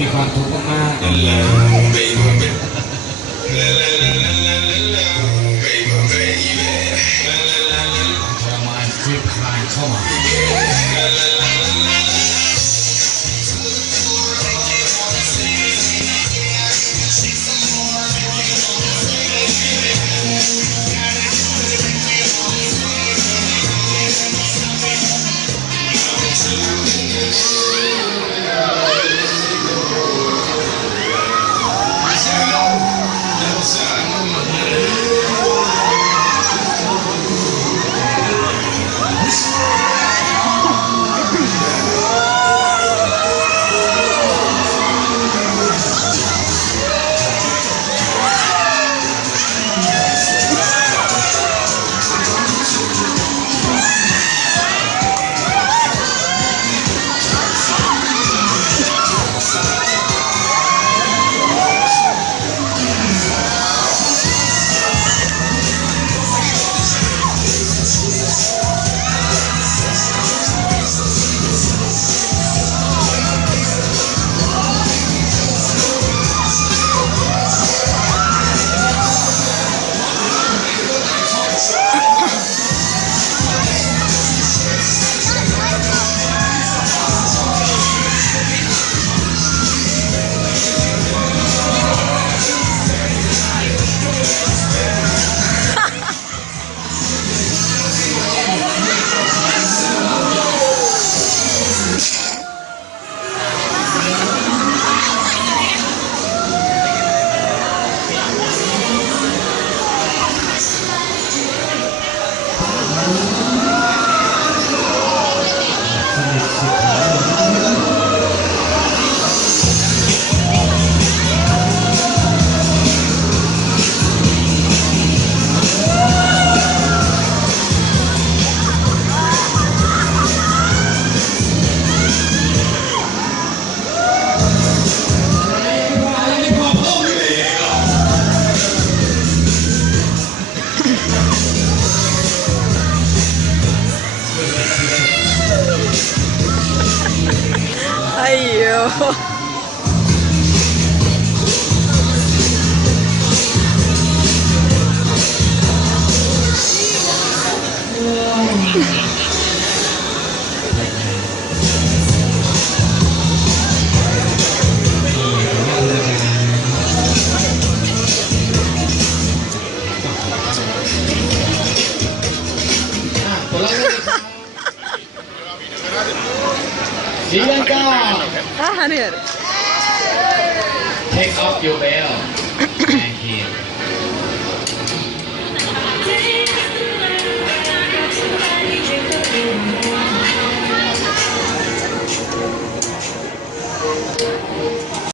มีความทุกข์มากๆทรมานคลิปคลานเข้ามาAyo. Sri Lanka, Ah, hadir. take off your veil.